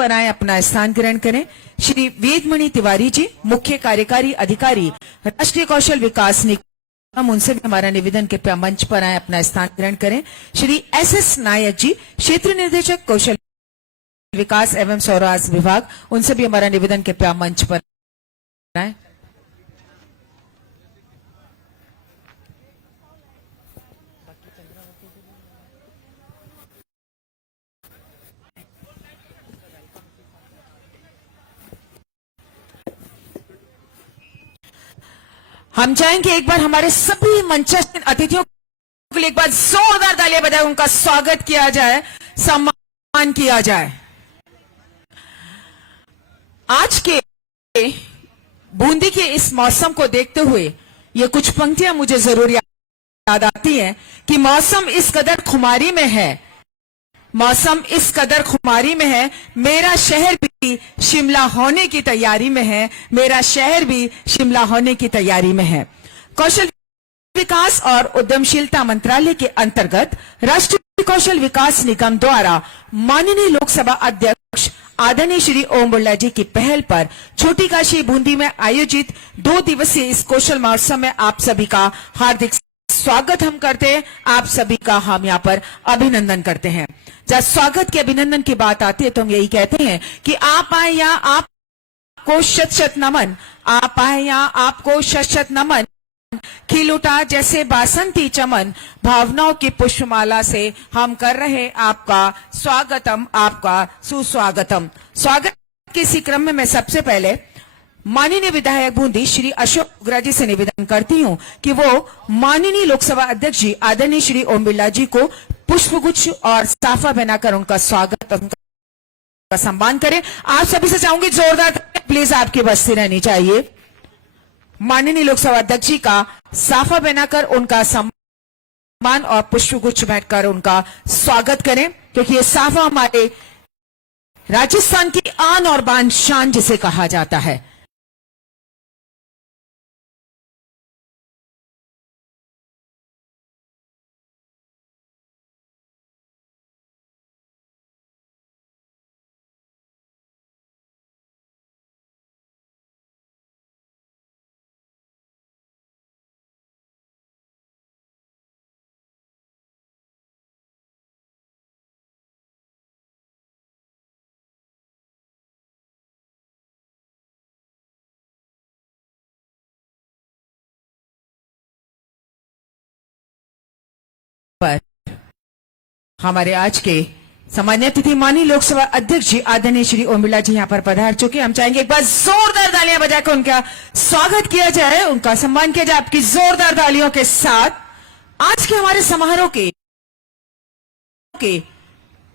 पर आए, अपना स्थान ग्रहण करें। श्री वेदमणि तिवारी जी, मुख्य कार्यकारी अधिकारी, राष्ट्रीय कौशल विकास निगम, उनसे भी हमारा निवेदन कृपया मंच पर आए, अपना स्थान ग्रहण करें। श्री एस नायक जी, क्षेत्र निर्देशक कौशल विकास एवं स्वराज विभाग, उनसे भी हमारा निवेदन कृपया मंच पर आए। हम चाहेंगे एक बार हमारे सभी मंचस्थ अतिथियों के लिए एक बार जोरदार तालियां बजाकर उनका स्वागत किया जाए, सम्मान किया जाए। आज के बूंदी के इस मौसम को देखते हुए ये कुछ पंक्तियां मुझे जरूर याद आती हैं कि मौसम इस कदर खुमारी में है, मौसम इस कदर खुमारी में है, मेरा शहर भी शिमला होने की तैयारी में है, मेरा शहर भी शिमला होने की तैयारी में है। कौशल विकास और उद्यमशीलता मंत्रालय के अंतर्गत राष्ट्रीय कौशल विकास निगम द्वारा माननीय लोकसभा अध्यक्ष आदरणीय श्री ओम बिरला जी की पहल पर छोटी काशी बूंदी में आयोजित 2 दिवसीय इस कौशल महोत्सव में आप सभी का हार्दिक स्वागत हम करते हैं, आप सभी का हम यहाँ पर अभिनंदन करते हैं। जब स्वागत के अभिनंदन की बात आती है तो हम यही कहते हैं कि आप आए यहाँ आपको शत शत नमन, आप आए यहाँ आपको शत शत नमन, खिल उठा जैसे बासंती चमन, भावनाओं की पुष्पमाला से हम कर रहे आपका स्वागतम, आपका सुस्वागतम। स्वागत के इसी क्रम में मैं सबसे पहले माननीय विधायक बूंदी श्री अशोक उग्रा जी से निवेदन करती हूं कि वो माननीय लोकसभा अध्यक्ष जी आदरणीय श्री ओम बिरला जी को पुष्पगुच्छ और साफा पहनाकर उनका स्वागत, उनका सम्मान करें। आप सभी से चाहूंगी जोरदार प्लीज आपकी बस्ती रहनी चाहिए। माननीय लोकसभा अध्यक्ष जी का साफा पहनाकर उनका सम्मान और पुष्पगुच्छ बैठकर उनका स्वागत करें, क्योंकि ये साफा हमारे राजस्थान की आन और बान शान जिसे कहा जाता है। पर हमारे आज के सम्मान्य अतिथि माननीय लोकसभा अध्यक्ष जी आदरणीय श्री ओम बिरला जी यहाँ पर पधार चुके। हम चाहेंगे एक बार जोरदार तालियां बजाकर उनका स्वागत किया जाए, उनका सम्मान किया जाए आपकी जोरदार तालियों के साथ। आज के हमारे समारोह के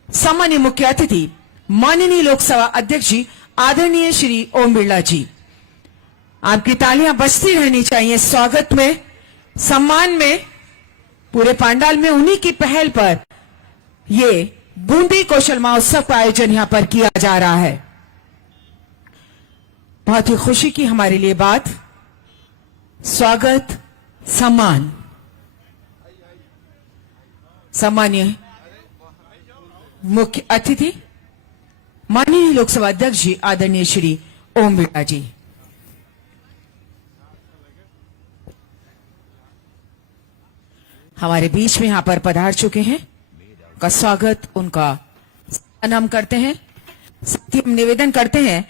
सम्मानीय मुख्य अतिथि माननीय लोकसभा अध्यक्ष जी आदरणीय श्री ओम बिरला जी, आपकी तालियां बजती रहनी चाहिए स्वागत में, सम्मान में। पूरे पंडाल में उन्हीं की पहल पर ये बूंदी कौशल महोत्सव का आयोजन यहां पर किया जा रहा है। बहुत ही खुशी की हमारे लिए बात, स्वागत, सम्मान। सम्मानीय मुख्य अतिथि माननीय लोकसभा अध्यक्ष जी आदरणीय श्री ओम बिरला जी, हमारे बीच में यहां पर पधार चुके हैं। उनका स्वागत, उनका सम्मान हम करते हैं। साथ ही हम निवेदन करते हैं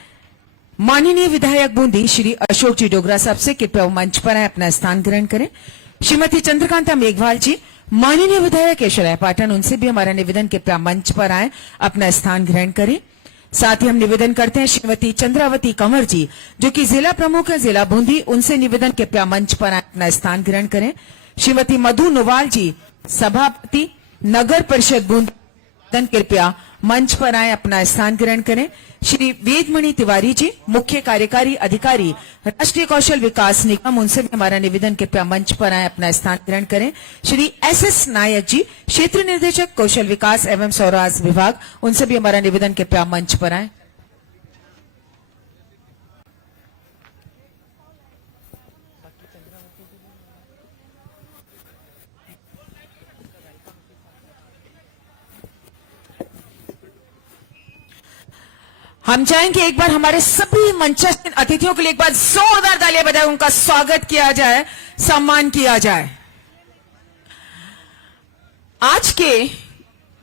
माननीय विधायक बूंदी श्री अशोक जी डोगरा साहब से कृपया मंच पर आए, अपना स्थान ग्रहण करें। श्रीमती चंद्रकांता मेघवाल जी माननीय विधायक केशवराय पाटन, उनसे भी हमारा निवेदन कृपया मंच पर आए, अपना स्थान ग्रहण करें। साथ ही हम निवेदन करते हैं श्रीमती चंद्रावती कंवर जी जो कि जिला प्रमुख है जिला बूंदी, उनसे निवेदन कृपया मंच पर आए, अपना स्थान ग्रहण करें। श्रीमती मधु नोवाल जी सभापति नगर परिषद बूंदी, कृपया मंच पर आए, अपना स्थान ग्रहण करें। श्री वेदमणि तिवारी जी मुख्य कार्यकारी अधिकारी राष्ट्रीय कौशल विकास निगम, उनसे भी हमारा निवेदन कृपया मंच पर आए, अपना स्थान ग्रहण करें। श्री एस नायक जी क्षेत्र निर्देशक कौशल विकास एवं स्वराज विभाग, उनसे भी हमारा निवेदन कृपया मंच पर आए। हम चाहेंगे एक बार हमारे सभी मंचस्थ अतिथियों के लिए एक बार जोरदार तालियां बजाए उनका स्वागत किया जाए, सम्मान किया जाए। आज के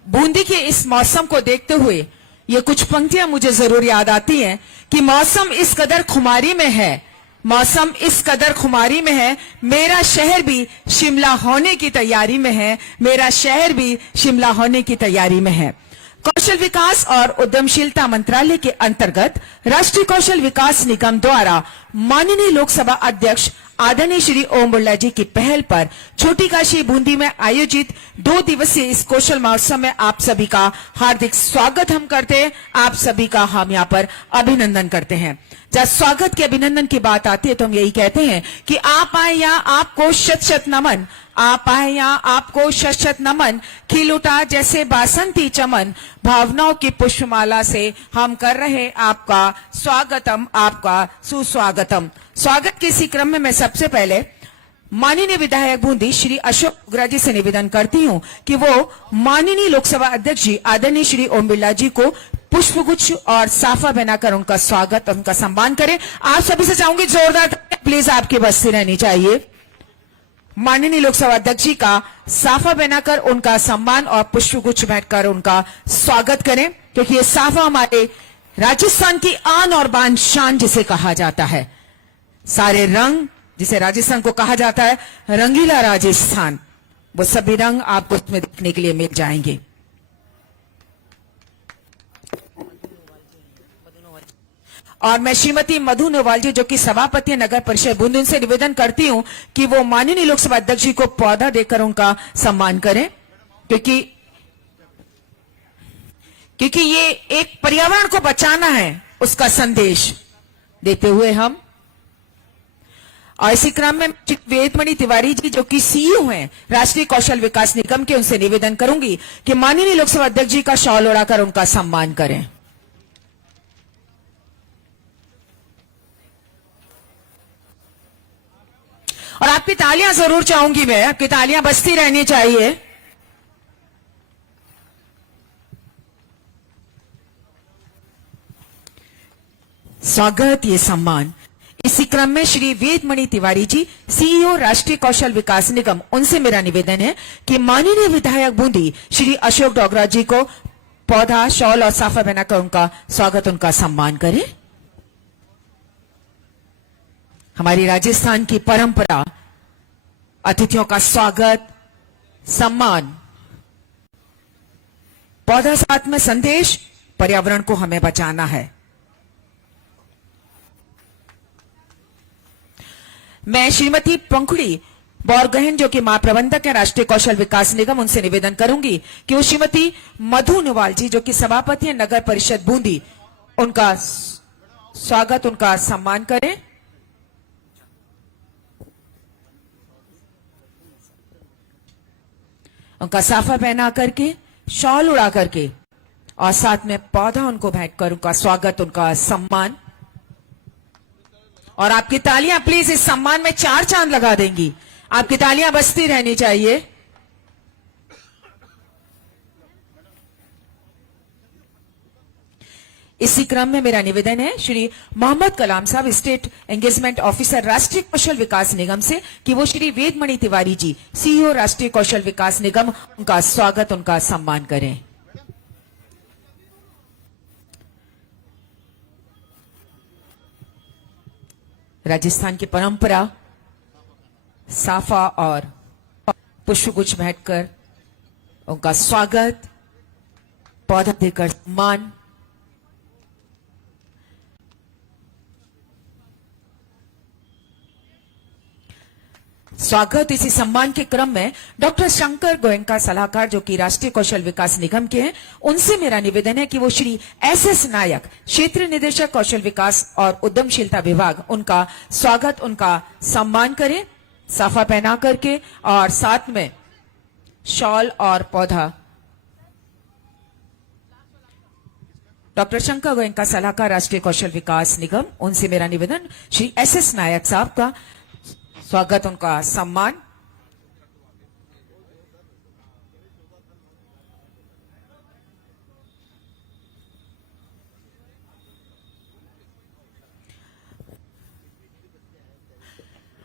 बूंदी के इस मौसम को देखते हुए ये कुछ पंक्तियां मुझे जरूर याद आती हैं कि मौसम इस कदर खुमारी में है, मौसम इस कदर खुमारी में है, मेरा शहर भी शिमला होने की तैयारी में है, मेरा शहर भी शिमला होने की तैयारी में है। कौशल विकास और उद्यमशीलता मंत्रालय के अंतर्गत राष्ट्रीय कौशल विकास निगम द्वारा माननीय लोकसभा अध्यक्ष आदरणीय श्री ओम बिरला जी की पहल पर छोटी काशी बूंदी में आयोजित 2 दिवसीय इस कौशल महोत्सव में आप सभी का हार्दिक स्वागत हम करते हैं। आप सभी का हम यहाँ पर अभिनंदन करते हैं। जब स्वागत के अभिनंदन की बात आती है तो हम यही कहते हैं कि आप आए यहाँ, आपको शत शत नमन, आप आए यहाँ, आपको शत शत नमन, खिल उठा जैसे बासंती चमन, भावनाओं की पुष्पमाला से हम कर रहे आपका स्वागतम, आपका सुस्वागतम। स्वागत के इसी क्रम में मैं सबसे पहले माननीय विधायक बूंदी श्री अशोक डोगरा जी से निवेदन करती हूं कि वो माननीय लोकसभा अध्यक्ष जी आदरणीय श्री ओम बिरला जी को पुष्पगुच्छ और साफा पहनाकर उनका स्वागत, उनका सम्मान करें। आप सभी से चाहूंगी जोरदार प्लीज आपकी बस्ती रहनी चाहिए। माननीय लोकसभा अध्यक्ष जी का साफा पहनाकर उनका सम्मान और पुष्पगुच्छ बैठकर उनका स्वागत करें, क्योंकि ये साफा हमारे राजस्थान की आन और बान शान जिसे कहा जाता है, सारे रंग जिसे राजस्थान को कहा जाता है रंगीला राजस्थान, वो सभी रंग आपको इसमें देखने के लिए मिल जाएंगे। और मैं श्रीमती मधु नोवाल जी जो कि सभापति नगर परिषद बूंदी, उनसे निवेदन करती हूं कि वो माननीय लोकसभा अध्यक्ष जी को पौधा देकर उनका सम्मान करें, क्योंकि ये एक पर्यावरण को बचाना है उसका संदेश देते हुए हम। और इसी क्रम में वेदमणि तिवारी जी जो कि सीईओ हैं राष्ट्रीय कौशल विकास निगम के, उनसे निवेदन करूंगी कि माननीय लोकसभा अध्यक्ष जी का शॉल ओढ़ाकर उनका सम्मान करें। और आपकी तालियां जरूर चाहूंगी मैं, आपकी तालियां बजती रहनी चाहिए। स्वागत, ये सम्मान। इसी क्रम में श्री वेदमणि तिवारी जी सीईओ राष्ट्रीय कौशल विकास निगम, उनसे मेरा निवेदन है कि माननीय विधायक बूंदी श्री अशोक डोगरा जी को पौधा, शॉल और साफा पहनाकर उनका स्वागत, उनका सम्मान करें। हमारी राजस्थान की परंपरा अतिथियों का स्वागत, सम्मान, पौधा साथ में संदेश, पर्यावरण को हमें बचाना है। मैं श्रीमती पंखुड़ी बौरगहन जो कि महाप्रबंधक है राष्ट्रीय कौशल विकास निगम, उनसे निवेदन करूंगी कि वो श्रीमती मधु नोवाल जी जो कि सभापति है नगर परिषद बूंदी, उनका स्वागत, उनका सम्मान करें। उनका साफा पहना करके, शॉल उड़ा करके और साथ में पौधा उनको भेंट कर उनका स्वागत, उनका सम्मान। और आपकी तालियां प्लीज इस सम्मान में 4 चांद लगा देंगी। आपकी तालियां बजती रहनी चाहिए। इसी क्रम में मेरा निवेदन है श्री मोहम्मद कलाम साहब स्टेट एंगेजमेंट ऑफिसर राष्ट्रीय कौशल विकास निगम से कि वो श्री वेदमणि तिवारी जी सीईओ राष्ट्रीय कौशल विकास निगम, उनका स्वागत, उनका सम्मान करें। राजस्थान की परंपरा साफा और पुष्पगुच्छ भेंटकर उनका स्वागत, पौधा देकर सम्मान। स्वागत, इसी सम्मान के क्रम में डॉक्टर शंकर गोयनका सलाहकार जो कि राष्ट्रीय कौशल विकास निगम के हैं, उनसे मेरा निवेदन है कि वो श्री एस नायक क्षेत्रीय निदेशक कौशल विकास और उद्यमशीलता विभाग, उनका स्वागत, उनका सम्मान करें साफा पहना करके और साथ में शॉल और पौधा। डॉक्टर शंकर गोयनका सलाहकार राष्ट्रीय कौशल विकास निगम, उनसे मेरा निवेदन श्री एस नायक साहब का स्वागत, उनका सम्मान।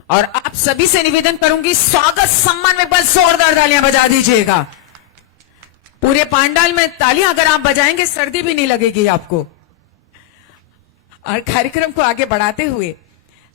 और आप सभी से निवेदन करूंगी, स्वागत सम्मान में बस जोरदार तालियां बजा दीजिएगा। पूरे पांडाल में तालियां अगर आप बजाएंगे सर्दी भी नहीं लगेगी आपको। और कार्यक्रम को आगे बढ़ाते हुए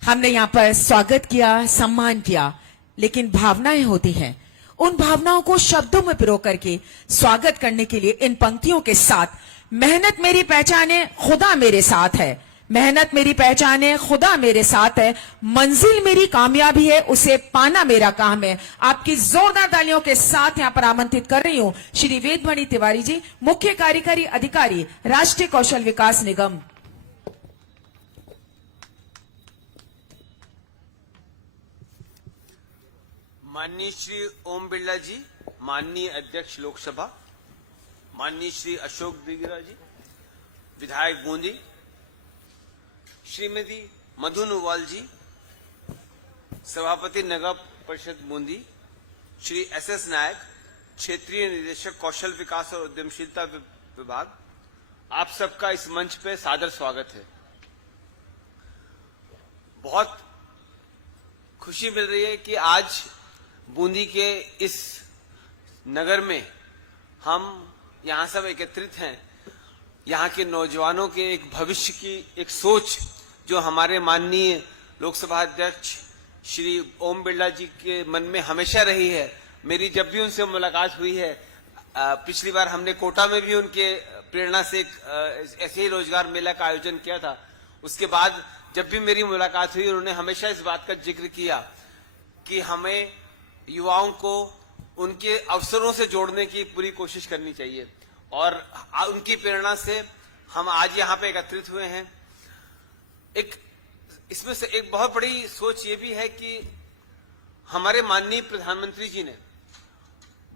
हमने यहां पर स्वागत किया, सम्मान किया, लेकिन भावनाएं होती हैं। उन भावनाओं को शब्दों में पिरो करके स्वागत करने के लिए इन पंक्तियों के साथ, मेहनत मेरी पहचाने खुदा मेरे साथ है, मेहनत मेरी पहचाने खुदा मेरे साथ है, मंजिल मेरी कामयाबी है, उसे पाना मेरा काम है। आपकी जोरदार तालियों के साथ यहां पर आमंत्रित कर रही हूं श्री वेदमणि तिवारी जी, मुख्य कार्यकारी अधिकारी, राष्ट्रीय कौशल विकास निगम। माननीय श्री ओम बिरला जी, माननीय अध्यक्ष लोकसभा, माननीय श्री अशोक दिगरा जी, विधायक बूंदी, श्रीमती मधु नोवाल जी, सभापति नगर परिषद बूंदी, श्री एस नायक, क्षेत्रीय निदेशक कौशल विकास और उद्यमशीलता विभाग, आप सबका इस मंच पे सादर स्वागत है। बहुत खुशी मिल रही है कि आज बूंदी के इस नगर में हम यहां सब एकत्रित हैं। यहां के नौजवानों के एक भविष्य की एक सोच जो हमारे माननीय लोकसभा अध्यक्ष श्री ओम बिरला जी के मन में हमेशा रही है। मेरी जब भी उनसे मुलाकात हुई है, पिछली बार हमने कोटा में भी उनके प्रेरणा से ऐसे ही रोजगार मेला का आयोजन किया था। उसके बाद जब भी मेरी मुलाकात हुई, उन्होंने हमेशा इस बात का जिक्र किया कि हमें युवाओं को उनके अवसरों से जोड़ने की पूरी कोशिश करनी चाहिए, और उनकी प्रेरणा से हम आज यहाँ पे एकत्रित हुए हैं। इसमें से एक बहुत बड़ी सोच ये भी है कि हमारे माननीय प्रधानमंत्री जी ने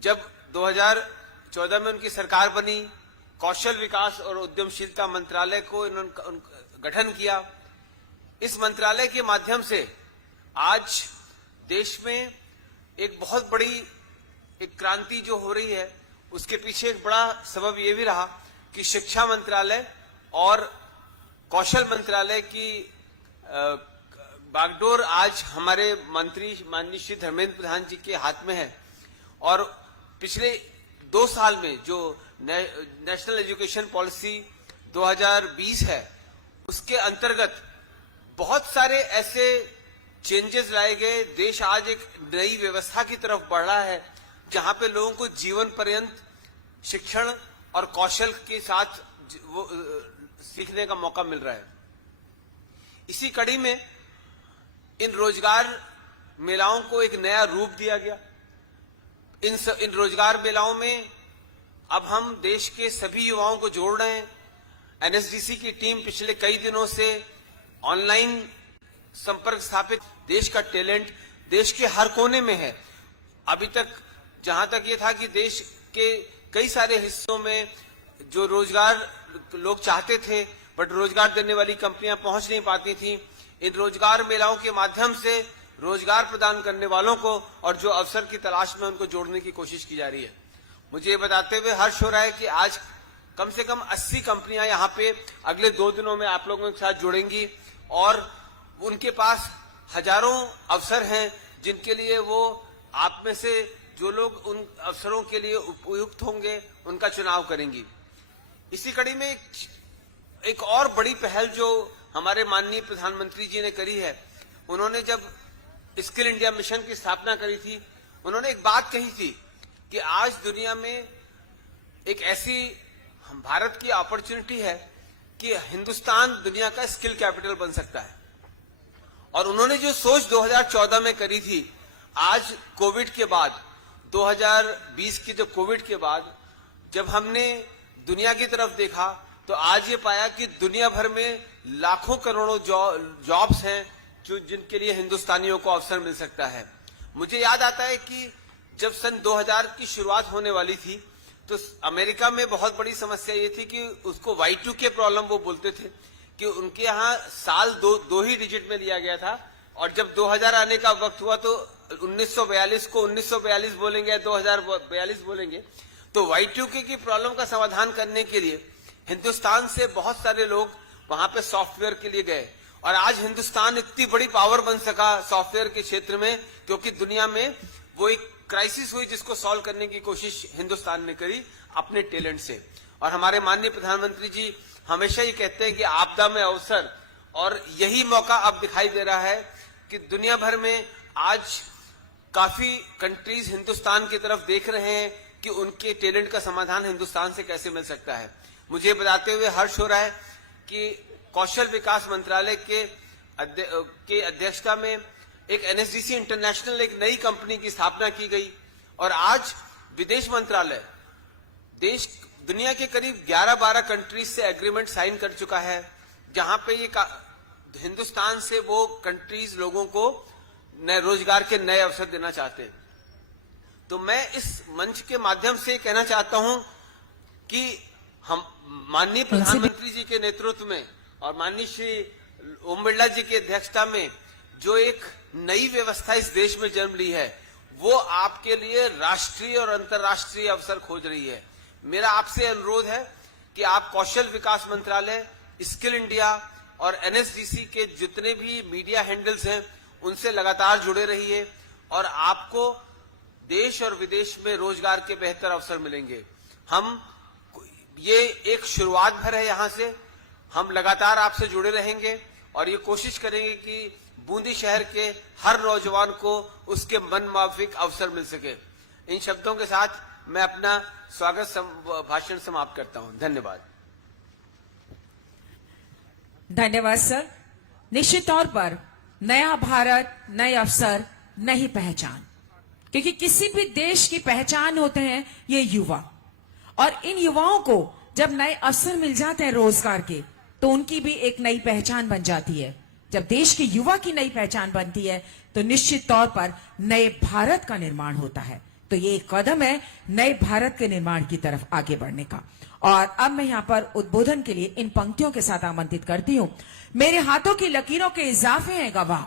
जब 2014 में उनकी सरकार बनी, कौशल विकास और उद्यमशीलता मंत्रालय को इन्होंने गठन किया। इस मंत्रालय के माध्यम से आज देश में एक बहुत बड़ी एक क्रांति जो हो रही है, उसके पीछे एक बड़ा सबब ये भी रहा कि शिक्षा मंत्रालय और कौशल मंत्रालय की बागडोर आज हमारे मंत्री माननीय श्री धर्मेंद्र प्रधान जी के हाथ में है। और पिछले 2 साल में जो नेशनल एजुकेशन पॉलिसी 2020 है, उसके अंतर्गत बहुत सारे ऐसे चेंजेस लाए गए। देश आज एक नई व्यवस्था की तरफ बढ़ रहा है, जहां पे लोगों को जीवन पर्यंत शिक्षण और कौशल के साथ वो सीखने का मौका मिल रहा है। इसी कड़ी में इन रोजगार मेलाओं को एक नया रूप दिया गया। इन रोजगार मेलाओं में अब हम देश के सभी युवाओं को जोड़ रहे हैं। एनएसडीसी की टीम पिछले कई दिनों से ऑनलाइन संपर्क स्थापित, देश का टैलेंट देश के हर कोने में है। अभी तक जहां तक ये था कि देश के कई सारे हिस्सों में जो रोजगार लोग चाहते थे, बट रोजगार देने वाली कंपनियां पहुंच नहीं पाती थी, इन रोजगार मेलाओं के माध्यम से रोजगार प्रदान करने वालों को और जो अवसर की तलाश में उनको जोड़ने की कोशिश की जा रही है। मुझे ये बताते हुए हर्ष हो रहा है कि आज कम से कम 80 कंपनियां यहाँ पे अगले 2 दिनों में आप लोगों के साथ जुड़ेंगी, और उनके पास हजारों अवसर हैं जिनके लिए वो आप में से जो लोग उन अवसरों के लिए उपयुक्त होंगे उनका चुनाव करेंगी। इसी कड़ी में एक और बड़ी पहल जो हमारे माननीय प्रधानमंत्री जी ने करी है, उन्होंने जब स्किल इंडिया मिशन की स्थापना करी थी, उन्होंने एक बात कही थी कि आज दुनिया में एक ऐसी भारत की अपॉर्चुनिटी है कि हिंदुस्तान दुनिया का स्किल कैपिटल बन सकता है। और उन्होंने जो सोच 2014 में करी थी, आज कोविड के बाद 2020 की जब कोविड के बाद जब हमने दुनिया की तरफ देखा, तो आज ये पाया कि दुनिया भर में लाखों करोड़ों जॉब्स हैं जो जिनके लिए हिंदुस्तानियों को अवसर मिल सकता है। मुझे याद आता है कि जब सन 2000 की शुरुआत होने वाली थी, तो अमेरिका में बहुत बड़ी समस्या ये थी कि उसको Y2K प्रॉब्लम वो बोलते थे कि उनके यहाँ साल दो ही डिजिट में लिया गया था, और जब 2000 आने का वक्त हुआ तो 1942 को 1942 बोलेंगे, 2042 बोलेंगे। तो Y2K की प्रॉब्लम का समाधान करने के लिए हिंदुस्तान से बहुत सारे लोग वहां पे सॉफ्टवेयर के लिए गए, और आज हिंदुस्तान इतनी बड़ी पावर बन सका सॉफ्टवेयर के क्षेत्र में, क्योंकि दुनिया में वो एक क्राइसिस हुई जिसको सॉल्व करने की कोशिश हिंदुस्तान ने करी अपने टैलेंट से। और हमारे माननीय प्रधानमंत्री जी हमेशा ही कहते हैं कि आपदा में अवसर, और यही मौका अब दिखाई दे रहा है कि दुनिया भर में आज काफी कंट्रीज हिंदुस्तान की तरफ देख रहे हैं कि उनके टैलेंट का समाधान हिंदुस्तान से कैसे मिल सकता है। मुझे बताते हुए हर्ष हो रहा है कि कौशल विकास मंत्रालय के अध्यक्षता में एक एनएसडीसी इंटरनेशनल एक नई कंपनी की स्थापना की गई, और आज विदेश मंत्रालय दुनिया के करीब 11-12 कंट्रीज से एग्रीमेंट साइन कर चुका है, जहां पे ये हिंदुस्तान से वो कंट्रीज लोगों को नए रोजगार के नए अवसर देना चाहते हैं। तो मैं इस मंच के माध्यम से कहना चाहता हूं कि हम माननीय प्रधानमंत्री जी के नेतृत्व में और माननीय श्री ओम बिरला जी की अध्यक्षता में जो एक नई व्यवस्था इस देश में जन्म ली है, वो आपके लिए राष्ट्रीय और अंतर्राष्ट्रीय अवसर खोज रही है। मेरा आपसे अनुरोध है कि आप कौशल विकास मंत्रालय, स्किल इंडिया और एनएसडीसी के जितने भी मीडिया हैंडल्स हैं उनसे लगातार जुड़े रहिए, और आपको देश और विदेश में रोजगार के बेहतर अवसर मिलेंगे। ये एक शुरुआत भर है, यहां से हम लगातार आपसे जुड़े रहेंगे और ये कोशिश करेंगे कि बूंदी शहर के हर नौजवान को उसके मन माफिक अवसर मिल सके। इन शब्दों के साथ मैं अपना स्वागत भाषण समाप्त करता हूं। धन्यवाद। धन्यवाद सर। निश्चित तौर पर नया भारत, नए अवसर, नई पहचान, क्योंकि किसी भी देश की पहचान होते हैं ये युवा, और इन युवाओं को जब नए अवसर मिल जाते हैं रोजगार के, तो उनकी भी एक नई पहचान बन जाती है। जब देश के युवा की नई पहचान बनती है तो निश्चित तौर पर नए भारत का निर्माण होता है। तो ये एक कदम है नए भारत के निर्माण की तरफ आगे बढ़ने का। और अब मैं यहाँ पर उद्बोधन के लिए इन पंक्तियों के साथ आमंत्रित करती हूँ। मेरे हाथों की लकीरों के इजाफे हैं गवाह,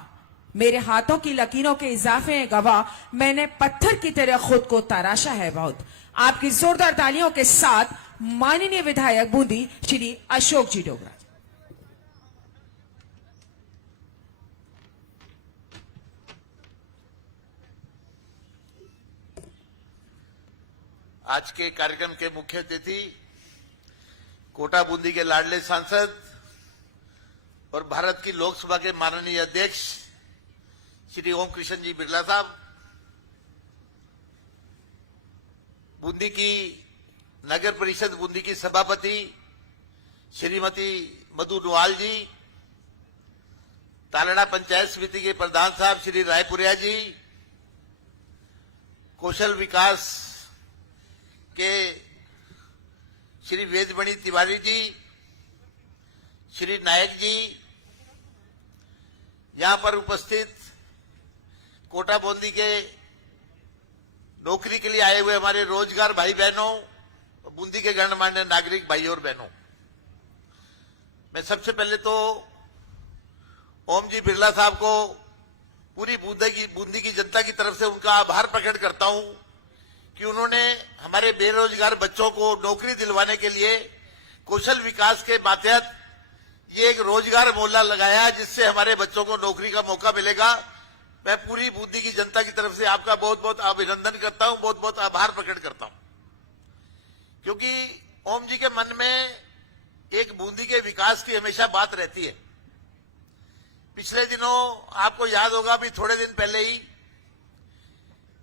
मेरे हाथों की लकीरों के इजाफे हैं गवाह, मैंने पत्थर की तरह खुद को तराशा है बहुत। आपकी जोरदार तालियों के साथ माननीय विधायक बूंदी श्री अशोक जी डोगरा। आज के कार्यक्रम के मुख्य अतिथि कोटा बूंदी के लाडले सांसद और भारत की लोकसभा के माननीय अध्यक्ष श्री ओम कृष्ण जी बिरला साहब, बूंदी की नगर परिषद बूंदी की सभापति श्रीमती मधु नोवाल जी, तालड़ा पंचायत समिति के प्रधान साहब श्री रायपुरिया जी, कौशल विकास के श्री वेदमणि तिवारी जी, श्री नायक जी, यहां पर उपस्थित कोटा बूंदी के नौकरी के लिए आए हुए हमारे रोजगार भाई बहनों, बूंदी के गणमान्य नागरिक भाई और बहनों, मैं सबसे पहले तो ओम जी बिरला साहब को पूरी बूंदी की जनता की तरफ से उनका आभार प्रकट करता हूं कि उन्होंने हमारे बेरोजगार बच्चों को नौकरी दिलवाने के लिए कौशल विकास के मातहत ये एक रोजगार मोहल्ला लगाया, जिससे हमारे बच्चों को नौकरी का मौका मिलेगा। मैं पूरी बूंदी की जनता की तरफ से आपका बहुत बहुत अभिनंदन करता हूं, बहुत बहुत आभार प्रकट करता हूं, क्योंकि ओम जी के मन में एक बूंदी के विकास की हमेशा बात रहती है। पिछले दिनों आपको याद होगा, अभी थोड़े दिन पहले ही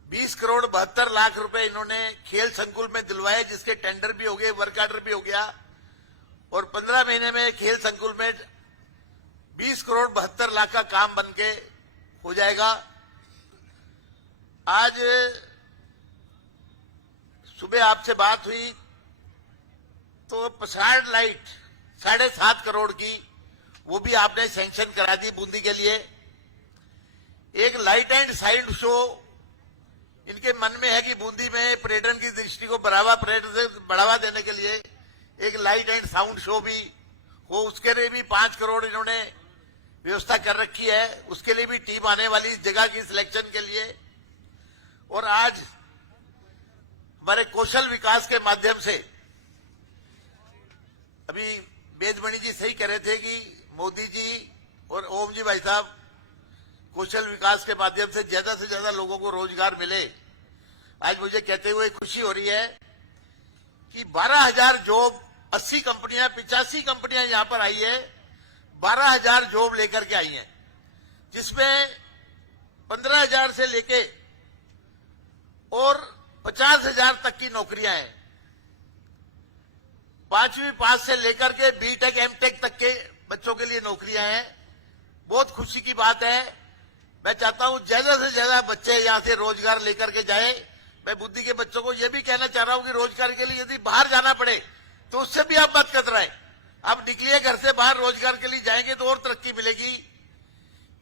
20 करोड़ 72 लाख रुपए इन्होंने खेल संकुल में दिलवाए, जिसके टेंडर भी हो गए, वर्क ऑर्डर भी हो गया, और 15 महीने में खेल संकुल में 20 करोड़ 72 लाख का काम बनके हो जाएगा। आज सुबह आपसे बात हुई तो पसाड़ लाइट 7.5 करोड़ की, वो भी आपने सैंक्शन करा दी बूंदी के लिए। एक लाइट एंड साउंड शो इनके मन में है कि बूंदी में पर्यटन की दृष्टि को बढ़ावा देने के लिए एक लाइट एंड साउंड शो भी हो, उसके लिए भी 5 करोड़ इन्होंने व्यवस्था कर रखी है। उसके लिए भी टीम आने वाली इस जगह की सिलेक्शन के लिए। और आज हमारे कौशल विकास के माध्यम से, अभी वेदमणि जी सही कह रहे थे कि मोदी जी और ओम जी भाई साहब कौशल विकास के माध्यम से ज्यादा लोगों को रोजगार मिले। आज मुझे कहते हुए खुशी हो रही है कि 12,000 जॉब 80 कंपनियां 85 कंपनियां यहां पर आई है, 12,000 जॉब लेकर के आई हैं, जिसमें 15,000 से लेके और 50,000 तक की नौकरियां हैं। 5वीं पास से लेकर के बीटेक एमटेक तक के बच्चों के लिए नौकरियां हैं। बहुत खुशी की बात है। मैं चाहता हूं ज्यादा से ज्यादा बच्चे यहां से रोजगार लेकर के जाए। मैं बुद्धि के बच्चों को यह भी कहना चाह रहा हूं कि रोजगार के लिए यदि बाहर जाना पड़े तो उससे भी आप मत कतराएं। आप निकलिए घर से बाहर, रोजगार के लिए जाएंगे तो और तरक्की मिलेगी।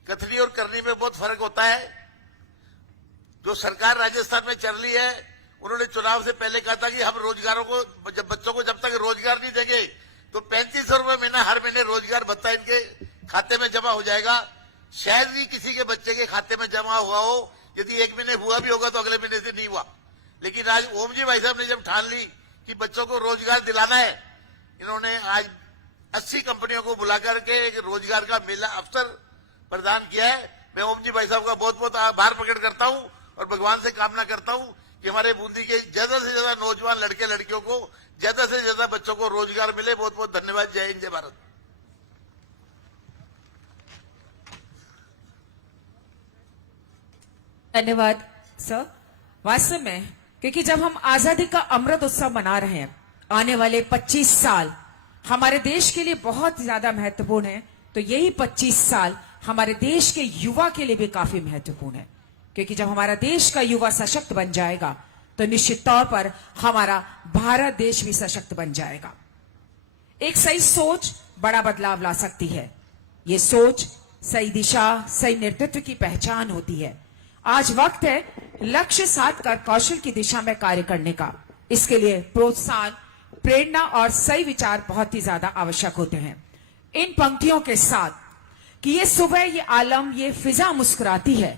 कथनी और करनी में बहुत फर्क होता है। जो सरकार राजस्थान में चल रही है, उन्होंने चुनाव से पहले कहा था कि हम रोजगारों को, जब बच्चों को जब तक रोजगार नहीं देंगे तो 3500 रुपये महीना हर महीने रोजगार भत्ता इनके खाते में जमा हो जाएगा। शायद ही किसी के बच्चे के खाते में जमा हुआ हो, यदि एक महीने हुआ भी होगा तो अगले महीने से नहीं हुआ। लेकिन आज ओम जी भाई साहब ने जब ठान ली कि बच्चों को रोजगार दिलाना है, इन्होंने आज 80 कंपनियों को बुलाकर के एक रोजगार का मेला अवसर प्रदान किया है। मैं ओम जी भाई साहब का बहुत बहुत आभार प्रकट करता हूं और भगवान से कामना करता हूं कि हमारे बूंदी के ज्यादा से ज्यादा नौजवान लड़के लड़कियों को, ज्यादा से ज्यादा बच्चों को रोजगार मिले। बहुत बहुत धन्यवाद। जय हिंद, जय भारत। धन्यवाद सर। वास्तव में क्योंकि जब हम आजादी का अमृत उत्सव मना रहे हैं, आने वाले 25 साल हमारे देश के लिए बहुत ज्यादा महत्वपूर्ण है, तो यही 25 साल हमारे देश के युवा के लिए भी काफी महत्वपूर्ण है। क्योंकि जब हमारा देश का युवा सशक्त बन जाएगा तो निश्चित तौर पर हमारा भारत देश भी सशक्त बन जाएगा। एक सही सोच बड़ा बदलाव ला सकती है। ये सोच सही दिशा, सही नेतृत्व की पहचान होती है। आज वक्त है लक्ष्य साध कर कौशल की दिशा में कार्य करने का। इसके लिए प्रोत्साहन, प्रेरणा और सही विचार बहुत ही ज्यादा आवश्यक होते हैं। इन पंक्तियों के साथ कि ये सुबह ये आलम ये फिजा मुस्कुराती है,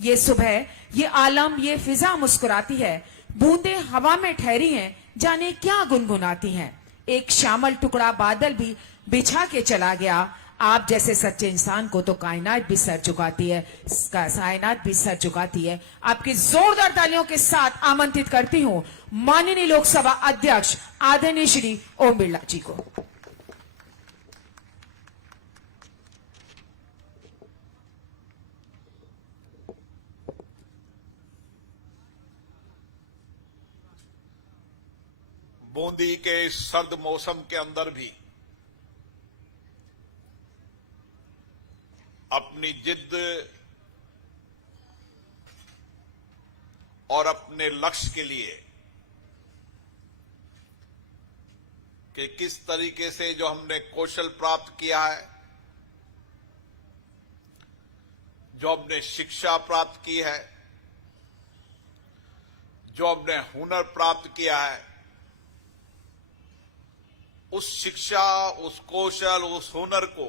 ये सुबह ये आलम ये फिजा मुस्कुराती है, बूंदे हवा में ठहरी हैं, जाने क्या गुनगुनाती हैं। एक श्यामल टुकड़ा बादल भी बिछा के चला गया, आप जैसे सच्चे इंसान को तो कायनात भी सर झुकाती है, कायनात भी सर झुकाती है। आपकी जोरदार तालियों के साथ आमंत्रित करती हूं माननीय लोकसभा अध्यक्ष आदरणीय श्री ओम बिरला जी को। बूंदी के इस सर्द मौसम के अंदर भी अपनी जिद और अपने लक्ष्य के लिए कि किस तरीके से जो हमने कौशल प्राप्त किया है, जो हमने शिक्षा प्राप्त की है, जो हमने हुनर प्राप्त किया है, उस शिक्षा, उस कौशल, उस हुनर को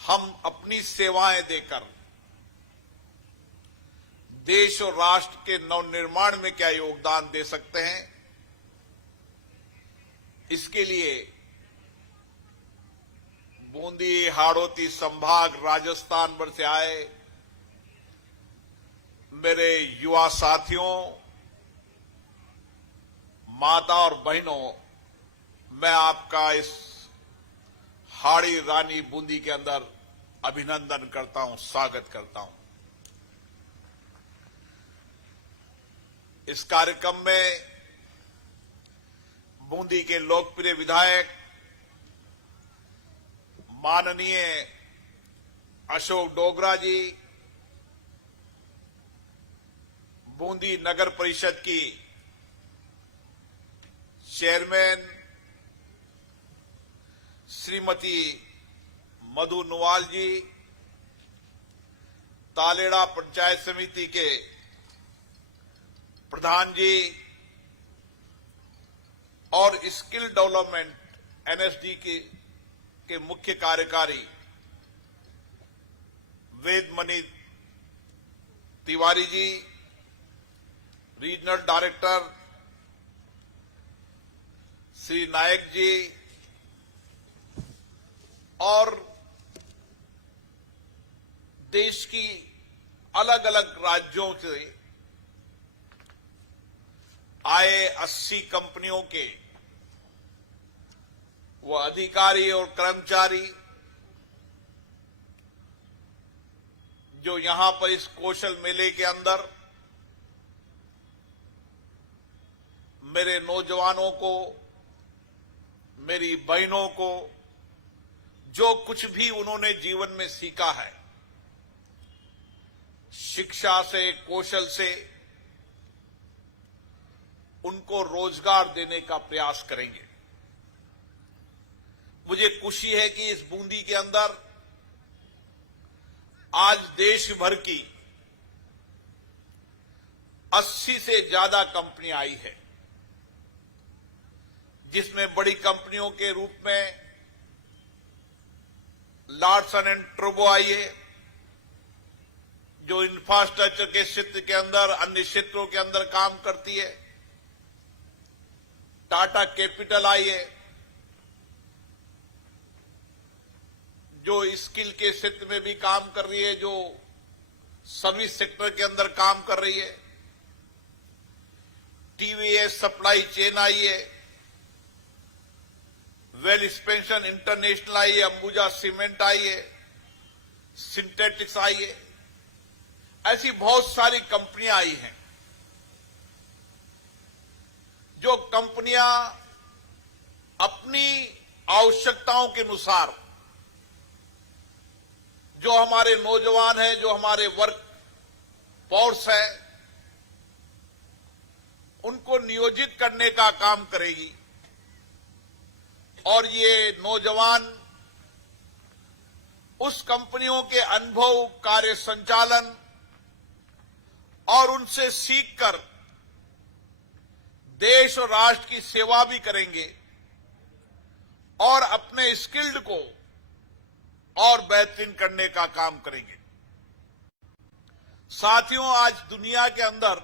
हम अपनी सेवाएं देकर देश और राष्ट्र के नवनिर्माण में क्या योगदान दे सकते हैं, इसके लिए बूंदी हाड़ौती संभाग राजस्थान भर से आए मेरे युवा साथियों, माता और बहनों, मैं आपका इस हाड़ी रानी बूंदी के अंदर अभिनंदन करता हूं, स्वागत करता हूं। इस कार्यक्रम में बूंदी के लोकप्रिय विधायक माननीय अशोक डोगरा जी, बूंदी नगर परिषद की चेयरमैन श्रीमती मधु नुवाल जी, तालेड़ा पंचायत समिति के प्रधान जी और स्किल डेवलपमेंट एनएसडी के मुख्य कार्यकारी वेदमणि तिवारी जी, रीजनल डायरेक्टर श्री नायक जी, और देश की अलग अलग राज्यों से आए 80 कंपनियों के वो अधिकारी और कर्मचारी जो यहां पर इस कौशल मेले के अंदर मेरे नौजवानों को, मेरी बहनों को जो कुछ भी उन्होंने जीवन में सीखा है, शिक्षा से, कौशल से, उनको रोजगार देने का प्रयास करेंगे। मुझे खुशी है कि इस बूंदी के अंदर आज देश भर की 80 से ज्यादा कंपनी आई है, जिसमें बड़ी कंपनियों के रूप में लार्सन एंड टूब्रो आई है, जो इंफ्रास्ट्रक्चर के क्षेत्र के अंदर, अन्य क्षेत्रों के अंदर काम करती है। टाटा कैपिटल आई है, जो स्किल के क्षेत्र में भी काम कर रही है, जो सर्विस सेक्टर के अंदर काम कर रही है। टीवीएस सप्लाई चेन आई है, वेल स्पेंशन इंटरनेशनल आई है, अंबुजा सीमेंट आई है, सिंथेटिक्स आई है। ऐसी बहुत सारी कंपनियां आई हैं, जो कंपनियां अपनी आवश्यकताओं के अनुसार जो हमारे नौजवान हैं, जो हमारे वर्क फोर्स है, उनको नियोजित करने का काम करेगी। और ये नौजवान उस कंपनियों के अनुभव, कार्य संचालन और उनसे सीखकर देश और राष्ट्र की सेवा भी करेंगे और अपने स्किल्ड को और बेहतरीन करने का काम करेंगे। साथियों, आज दुनिया के अंदर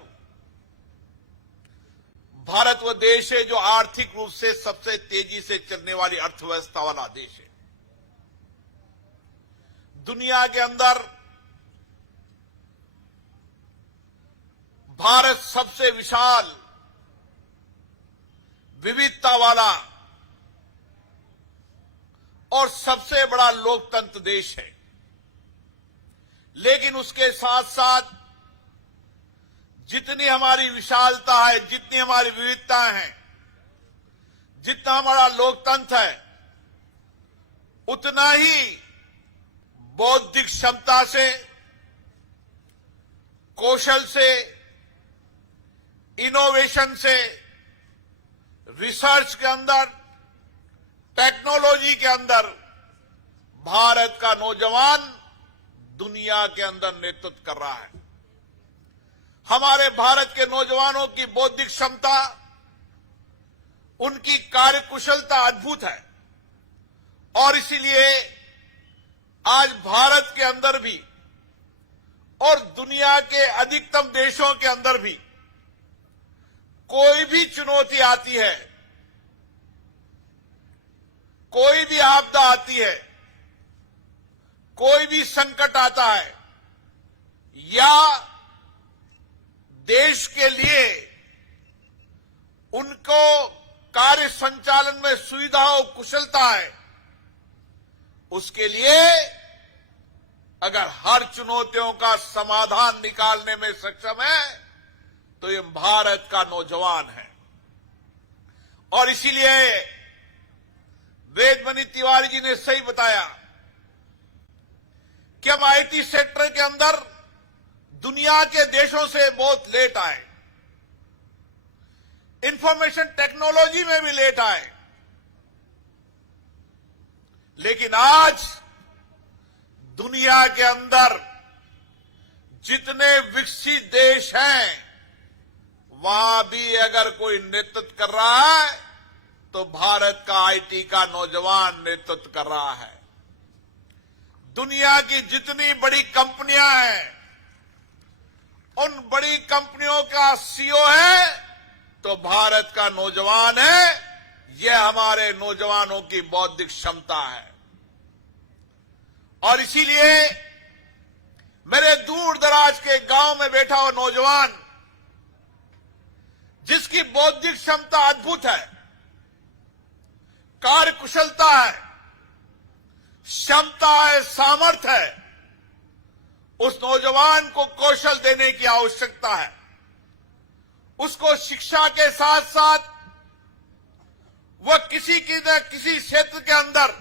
भारत वो देश है जो आर्थिक रूप से सबसे तेजी से चलने वाली अर्थव्यवस्था वाला देश है। दुनिया के अंदर भारत सबसे विशाल विविधता वाला और सबसे बड़ा लोकतंत्र देश है। लेकिन उसके साथ साथ जितनी हमारी विशालता है, जितनी हमारी विविधता है, जितना हमारा लोकतंत्र है, उतना ही बौद्धिक क्षमता से, कौशल से, इनोवेशन से, रिसर्च के अंदर, टेक्नोलॉजी के अंदर भारत का नौजवान दुनिया के अंदर नेतृत्व कर रहा है। हमारे भारत के नौजवानों की बौद्धिक क्षमता, उनकी कार्यकुशलता अद्भुत है। और इसीलिए आज भारत के अंदर भी और दुनिया के अधिकतम देशों के अंदर भी कोई भी चुनौती आती है, कोई भी आपदा आती है, कोई भी संकट आता है, या देश के लिए उनको कार्य संचालन में सुविधा और कुशलता है, उसके लिए अगर हर चुनौतियों का समाधान निकालने में सक्षम है तो ये भारत का नौजवान है। और इसीलिए वेदमणि तिवारी जी ने सही बताया कि हम आईटी सेक्टर के अंदर दुनिया के देशों से बहुत लेट आए, इंफॉर्मेशन टेक्नोलॉजी में भी लेट आए, लेकिन आज दुनिया के अंदर जितने विकसित देश हैं, वहां भी अगर कोई नेतृत्व कर रहा है तो भारत का आईटी का नौजवान नेतृत्व कर रहा है। दुनिया की जितनी बड़ी कंपनियां हैं, उन बड़ी कंपनियों का सीईओ है तो भारत का नौजवान है। यह हमारे नौजवानों की बौद्धिक क्षमता है। और इसीलिए मेरे दूर दराज के गांव में बैठा हुआ नौजवान, जिसकी बौद्धिक क्षमता अद्भुत है, कार्य कुशलता है, क्षमता है, सामर्थ्य है, उस नौजवान को कौशल देने की आवश्यकता है। उसको शिक्षा के साथ साथ वह किसी न किसी क्षेत्र के अंदर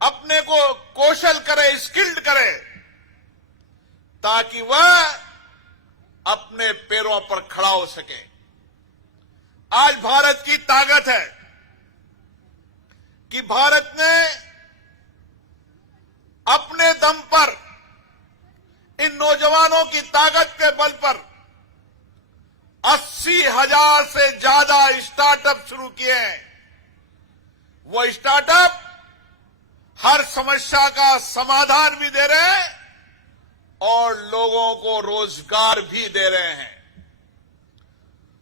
अपने को कौशल करे, स्किल्ड करे, ताकि वह अपने पैरों पर खड़ा हो सके। आज भारत की ताकत है कि भारत ने अपने दम पर, इन नौजवानों की ताकत के बल पर 80,000 से ज्यादा स्टार्टअप शुरू किए हैं। वो स्टार्टअप हर समस्या का समाधान भी दे रहे हैं और लोगों को रोजगार भी दे रहे हैं।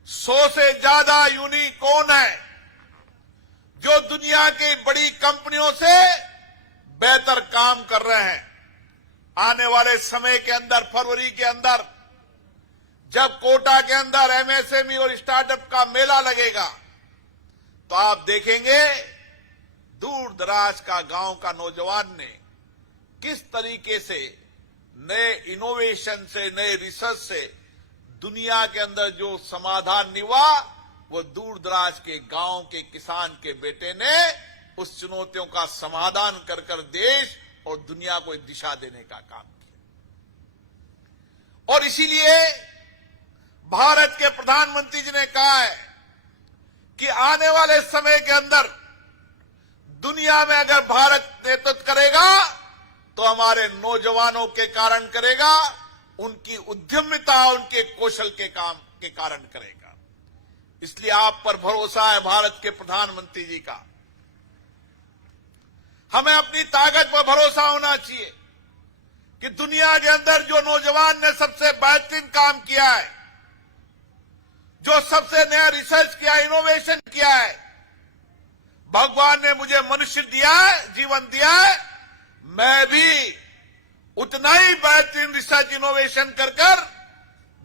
100 से ज्यादा यूनिकॉर्न है जो दुनिया की बड़ी कंपनियों से बेहतर काम कर रहे हैं। आने वाले समय के अंदर, फरवरी के अंदर, जब कोटा के अंदर एमएसएमई और स्टार्टअप का मेला लगेगा, तो आप देखेंगे दूर दराज का गांव का नौजवान ने किस तरीके से नए इनोवेशन से, नए रिसर्च से दुनिया के अंदर जो समाधान निभा, वो दूर दराज के गांव के किसान के बेटे ने उस चुनौतियों का समाधान कर कर देश और दुनिया को एक दिशा देने का काम किया। और इसीलिए भारत के प्रधानमंत्री जी ने कहा है कि आने वाले समय के अंदर दुनिया में अगर भारत नेतृत्व करेगा तो हमारे नौजवानों के कारण करेगा, उनकी उद्यमिता, उनके कौशल के कारण करेगा। इसलिए आप पर भरोसा है भारत के प्रधानमंत्री जी का। हमें अपनी ताकत पर भरोसा होना चाहिए कि दुनिया के अंदर जो नौजवान ने सबसे बेहतरीन काम किया है, जो सबसे नया रिसर्च किया, इनोवेशन किया है, भगवान ने मुझे मनुष्य दिया है, जीवन दिया है, मैं भी उतना ही बेहतरीन रिसर्च इनोवेशन कर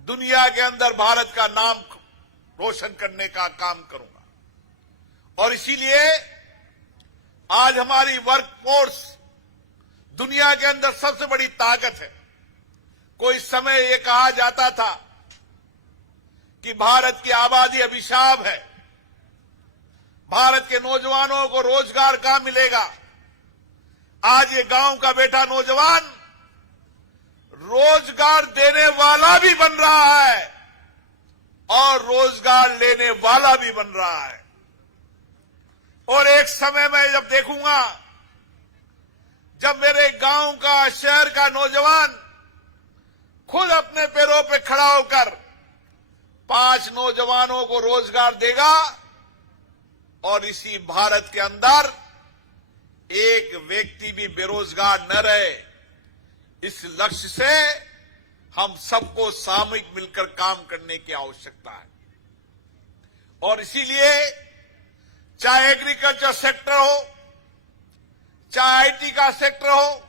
दुनिया के अंदर भारत का नाम रोशन करने का काम करूंगा। और इसीलिए आज हमारी वर्कफोर्स दुनिया के अंदर सबसे बड़ी ताकत है। कोई समय ये कहा जाता था कि भारत की आबादी अभिशाप है, भारत के नौजवानों को रोजगार कहां मिलेगा। आज ये गांव का बेटा नौजवान रोजगार देने वाला भी बन रहा है और रोजगार लेने वाला भी बन रहा है। और एक समय में जब देखूंगा, जब मेरे गांव का, शहर का नौजवान खुद अपने पैरों पे खड़ा होकर 5 नौजवानों को रोजगार देगा और इसी भारत के अंदर एक व्यक्ति भी बेरोजगार न रहे, इस लक्ष्य से हम सबको सामूहिक मिलकर काम करने की आवश्यकता है। और इसीलिए चाहे एग्रीकल्चर सेक्टर हो, चाहे आईटी का सेक्टर हो,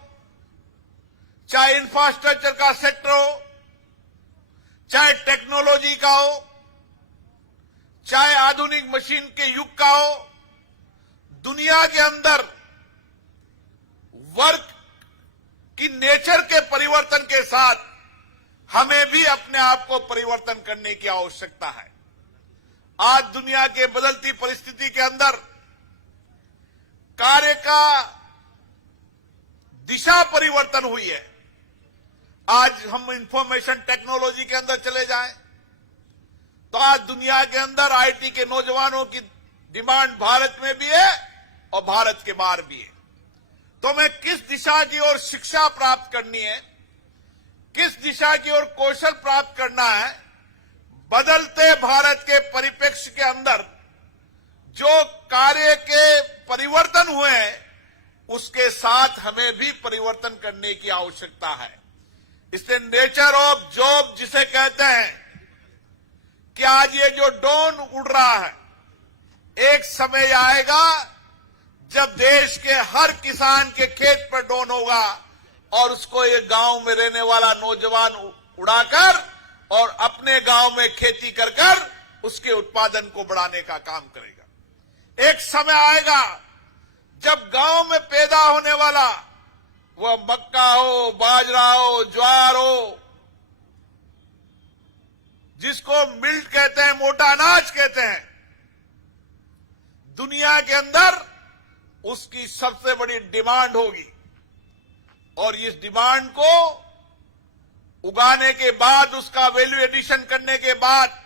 चाहे इंफ्रास्ट्रक्चर का सेक्टर हो, चाहे टेक्नोलॉजी का हो, चाहे आधुनिक मशीन के युग का हो, दुनिया के अंदर वर्क की नेचर के परिवर्तन के साथ हमें भी अपने आप को परिवर्तन करने की आवश्यकता है। आज दुनिया के बदलती परिस्थिति के अंदर कार्य का दिशा परिवर्तन हुई है। आज हम इंफॉर्मेशन टेक्नोलॉजी के अंदर चले जाएं तो आज दुनिया के अंदर आईटी के नौजवानों की डिमांड भारत में भी है और भारत के बाहर भी है। तो हमें किस दिशा की ओर शिक्षा प्राप्त करनी है, किस दिशा की ओर कौशल प्राप्त करना है, बदलते भारत के परिप्रेक्ष्य के अंदर जो कार्य के परिवर्तन हुए हैं, उसके साथ हमें भी परिवर्तन करने की आवश्यकता है। इसलिए नेचर ऑफ जॉब जिसे कहते हैं कि आज ये जो ड्रोन उड़ रहा है, एक समय आएगा जब देश के हर किसान के खेत पर ड्रोन होगा और उसको ये गांव में रहने वाला नौजवान उड़ाकर और अपने गांव में खेती कर कर उसके उत्पादन को बढ़ाने का काम करेगा। एक समय आएगा जब गांव में पैदा होने वाला वह मक्का हो, बाजरा हो, ज्वार हो, जिसको मिल्ट कहते हैं, मोटा अनाज कहते हैं, दुनिया के अंदर उसकी सबसे बड़ी डिमांड होगी। और इस डिमांड को उगाने के बाद, उसका वैल्यू एडिशन करने के बाद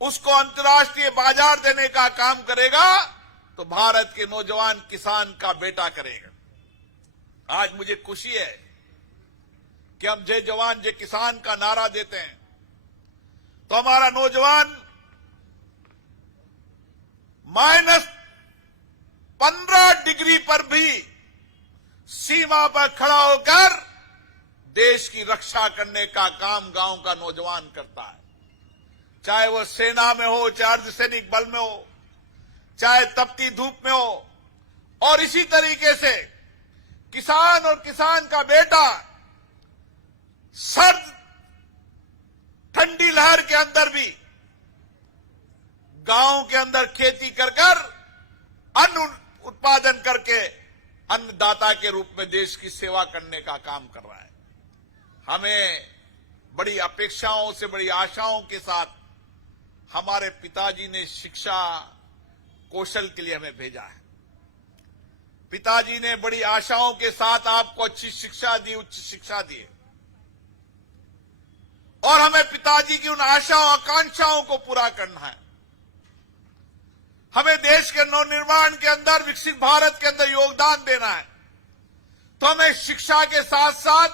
उसको अंतर्राष्ट्रीय बाजार देने का काम करेगा तो भारत के नौजवान किसान का बेटा करेगा। आज मुझे खुशी है कि हम जय जवान जय किसान का नारा देते हैं तो हमारा नौजवान -15 डिग्री पर भी सीमा पर खड़ा होकर देश की रक्षा करने का काम गांव का नौजवान करता है। चाहे वह सेना में हो, चाहे अर्धसैनिक बल में हो, चाहे तपती धूप में हो। और इसी तरीके से किसान और किसान का बेटा सर्द ठंडी लहर के अंदर भी गांव के अंदर खेती कर कर अन्न उत्पादन करके अन्नदाता के रूप में देश की सेवा करने का काम कर रहा है। हमें बड़ी अपेक्षाओं से, बड़ी आशाओं के साथ हमारे पिताजी ने शिक्षा कौशल के लिए हमें भेजा है। पिताजी ने बड़ी आशाओं के साथ आपको अच्छी शिक्षा दी, उच्च शिक्षा दी, और हमें पिताजी की उन आशाओं आकांक्षाओं को पूरा करना है। हमें देश के नवनिर्माण के अंदर, विकसित भारत के अंदर योगदान देना है तो हमें शिक्षा के साथ साथ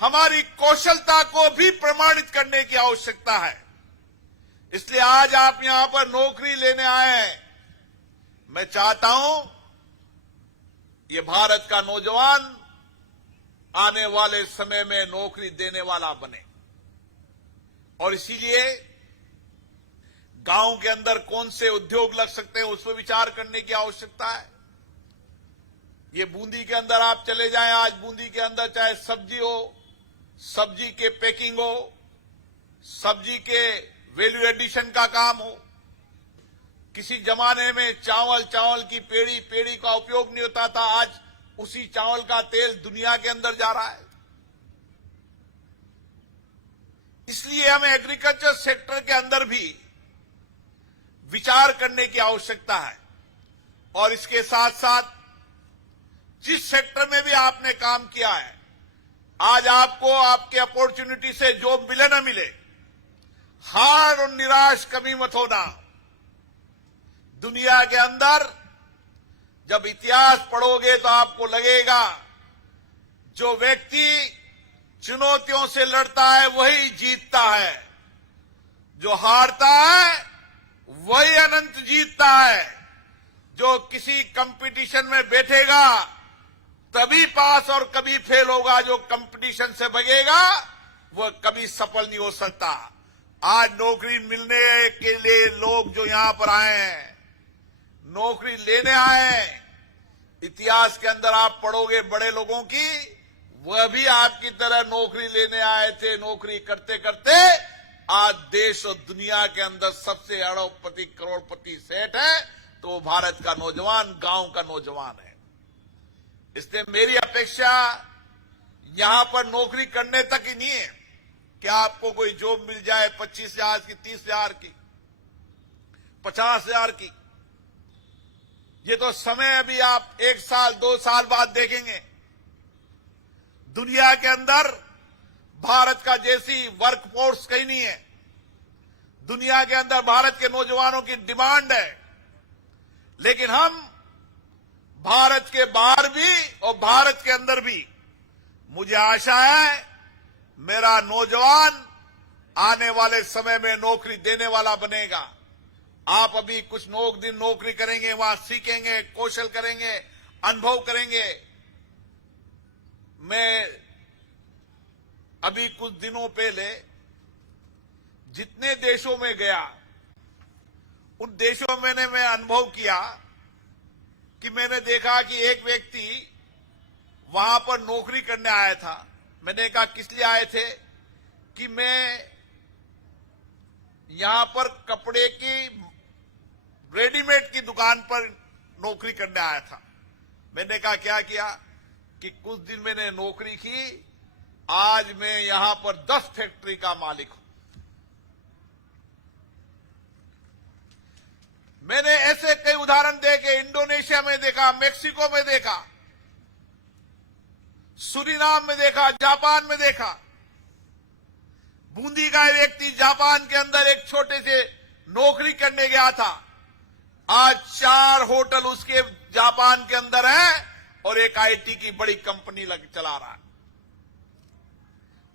हमारी कौशलता को भी प्रमाणित करने की आवश्यकता है। इसलिए आज आप यहां पर नौकरी लेने आए हैं। मैं चाहता हूं ये भारत का नौजवान आने वाले समय में नौकरी देने वाला बने। और इसीलिए गांव के अंदर कौन से उद्योग लग सकते हैं उस पर विचार करने की आवश्यकता है। ये बूंदी के अंदर आप चले जाएं, आज बूंदी के अंदर चाहे सब्जी हो, सब्जी के पैकिंग हो, सब्जी के वैल्यू एडिशन का काम हो। किसी जमाने में चावल की पेड़ी का उपयोग नहीं होता था, आज उसी चावल का तेल दुनिया के अंदर जा रहा है। इसलिए हमें एग्रीकल्चर सेक्टर के अंदर भी विचार करने की आवश्यकता है। और इसके साथ साथ जिस सेक्टर में भी आपने काम किया है, आज आपको आपके अपॉर्चुनिटी से जॉब मिले न मिले, हार और निराश कभी मत होना। दुनिया के अंदर जब इतिहास पढ़ोगे तो आपको लगेगा जो व्यक्ति चुनौतियों से लड़ता है वही जीतता है, जो हारता है वही अनंत जीतता है। जो किसी कंपटीशन में बैठेगा तभी पास और कभी फेल होगा, जो कंपटीशन से भगेगा वह कभी सफल नहीं हो सकता। आज नौकरी मिलने के लिए लोग जो यहां पर आए हैं, नौकरी लेने आए हैं, इतिहास के अंदर आप पढ़ोगे बड़े लोगों की, वह भी आपकी तरह नौकरी लेने आए थे। नौकरी करते करते आज देश और दुनिया के अंदर सबसे अरबपति करोड़पति सेठ है तो वो भारत का नौजवान, गांव का नौजवान है। इसलिए मेरी अपेक्षा यहां पर नौकरी करने तक ही नहीं है कि आपको कोई जॉब मिल जाए 25,000 की, 30,000 की, 50,000 की। ये तो समय अभी आप 1 साल 2 साल बाद देखेंगे। दुनिया के अंदर भारत का जैसी वर्कफोर्स कहीं नहीं है। दुनिया के अंदर भारत के नौजवानों की डिमांड है, लेकिन हम भारत के बाहर भी और भारत के अंदर भी, मुझे आशा है मेरा नौजवान आने वाले समय में नौकरी देने वाला बनेगा। आप अभी कुछ दिन नौकरी करेंगे, वहां सीखेंगे, कौशल करेंगे, अनुभव करेंगे। मैं अभी कुछ दिनों पहले जितने देशों में गया, उन देशों में मैं अनुभव किया कि मैंने देखा कि एक व्यक्ति वहां पर नौकरी करने आया था। मैंने कहा किस लिए आए थे? कि मैं यहां पर कपड़े की रेडीमेड की दुकान पर नौकरी करने आया था। मैंने कहा क्या किया? कि कुछ दिन मैंने नौकरी की, आज मैं यहां पर 10 फैक्ट्री का मालिक हूं। मैंने ऐसे कई उदाहरण देखे, इंडोनेशिया में देखा, मेक्सिको में देखा, सूरीनाम में देखा, जापान में देखा। बूंदी का व्यक्ति जापान के अंदर एक छोटे से नौकरी करने गया था, आज 4 होटल उसके जापान के अंदर है और एक आईटी की बड़ी कंपनी चला रहा है।